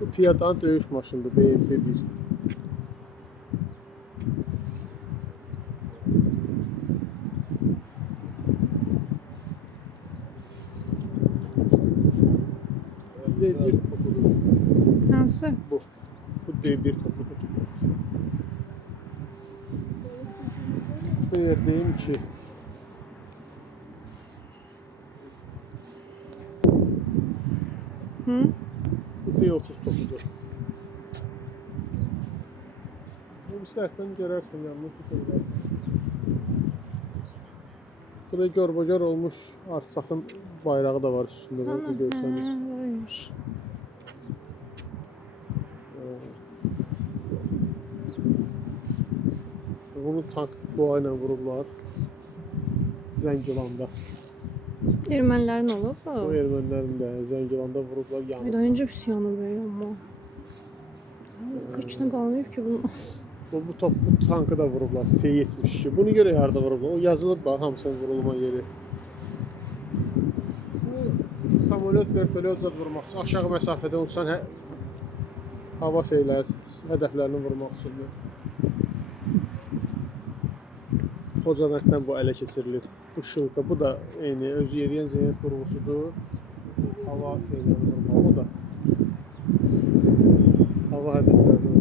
Bu piyadanın döyüş maşınıdır, BMP-1. D1 topudur. Hansı? Bu D1 topudur. Eğer deyim ki Hı? bu D30 topudur. Bu istersen görersin yanına tuturlar. Bu da görbogör olmuş Arsak'ın bayrağı da var üstünde. Ana, Burada görseniz. oymuş. Bunu tank puayla vururlar. Zəngilanda. Ermənilərin olub Bu o. ermənilərin də Zəngilanda vururlar yanıb. Ayda önce üsyanı böyle ama. Kaçına qalmayıb ki bunun. Bu tankı da vururlar. T-72. Bunu görə harda vururlar? O yazılıb bax hamısının vurulma yeri. Bu samolyot, vertolyot zad vurmaq üçün aşağı məsafədə uçan hava şeyləri, hədəflərini vurmaq üçündür. Xocabənddən bu ələ keçirilir. Bu şılqa, bu da eyni özü yeriyən zəngət qurğusudur. Hava şeylərini vurmaq, o da hava hədəflərini